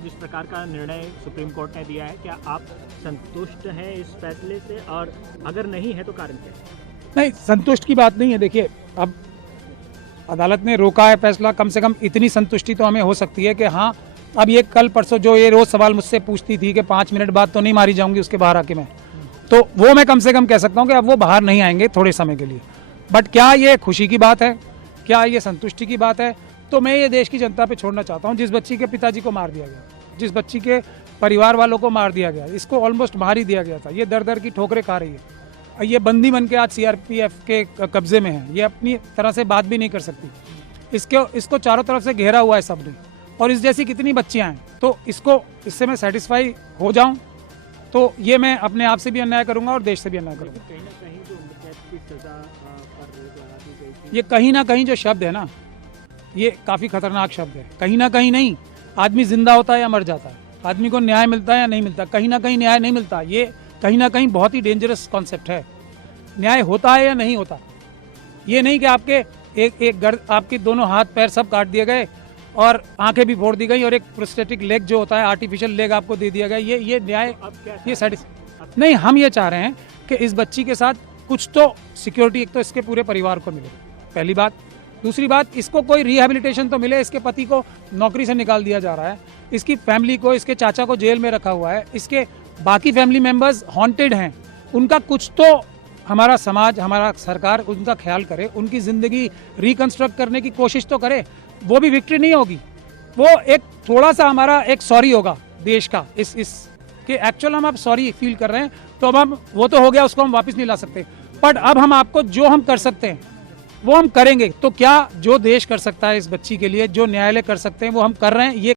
जिस प्रकार का निर्णय सुप्रीम कोर्ट ने दिया है, क्या आप संतुष्ट हैं इस फैसले से, और अगर नहीं है तो कारण क्या है? नहीं, संतुष्ट की बात नहीं है। देखिए, अब अदालत ने रोका है फैसला, कम से कम इतनी संतुष्टि तो हमें हो सकती है कि हाँ, अब ये कल परसों जो ये रोज सवाल मुझसे पूछती थी कि 5 मिनट बाद तो नहीं मारी जाऊंगी उसके बाहर आके मैं, तो वो मैं कम से कम कह सकता हूँ कि अब वो बाहर नहीं आएंगे थोड़े समय के लिए। बट क्या ये खुशी की बात है, क्या ये संतुष्टि की बात है? तो मैं ये देश की जनता पे छोड़ना चाहता हूँ। जिस बच्ची के पिताजी को मार दिया गया, जिस बच्ची के परिवार वालों को मार दिया गया, इसको ऑलमोस्ट मार ही दिया गया था, ये दर दर की ठोकरें खा रही है, ये बंदी बन के आज सीआरपीएफ के कब्जे में है, ये अपनी तरह से बात भी नहीं कर सकती, इसको चारों तरफ से घेरा हुआ है सबने, और इस जैसी कितनी बच्चियां हैं। तो इससे मैं सेटिस्फाई हो जाऊं तो ये मैं अपने आप से भी अन्याय करूंगा और देश से भी अन्याय करूंगा। कहीं ना कहीं जो उम्र कैद की सजा पर रोक लगा दी गई थी, ये कहीं ना कहीं जो शब्द है ना, ये काफ़ी खतरनाक शब्द है। कहीं ना कहीं नहीं, आदमी जिंदा होता है या मर जाता है, आदमी को न्याय मिलता है या नहीं मिलता, कहीं ना कहीं न्याय नहीं मिलता। ये कहीं ना कहीं बहुत ही डेंजरस कॉन्सेप्ट है। न्याय होता है या नहीं होता, ये नहीं कि आपके दोनों हाथ पैर सब काट दिए गए और आंखें भी फोड़ दी गई और एक प्रोस्थेटिक लेग जो होता है, आर्टिफिशियल लेग आपको दे दिया गया, ये न्याय, ये नहीं। हम ये चाह रहे हैं कि इस बच्ची के साथ कुछ तो सिक्योरिटी एक तो इसके पूरे परिवार को मिले, पहली बात। दूसरी बात, इसको कोई रिहेबिलिटेशन तो मिले। इसके पति को नौकरी से निकाल दिया जा रहा है, इसकी फैमिली को, इसके चाचा को जेल में रखा हुआ है, इसके बाकी फैमिली मेंबर्स हॉन्टेड हैं, उनका कुछ तो हमारा समाज, हमारा सरकार उनका ख्याल करे, उनकी ज़िंदगी रिकंस्ट्रक्ट करने की कोशिश तो करे। वो भी विक्ट्री नहीं होगी, वो एक थोड़ा सा हमारा एक सॉरी होगा देश का, इस कि एक्चुअल हम अब सॉरी फील कर रहे हैं, तो अब हम, वो तो हो गया, उसको हम वापस नहीं ला सकते, बट अब हम आपको जो हम कर सकते हैं वो हम करेंगे। तो क्या जो देश कर सकता है इस बच्ची के लिए, जो न्यायालय कर सकते हैं, वो हम कर रहे हैं। ये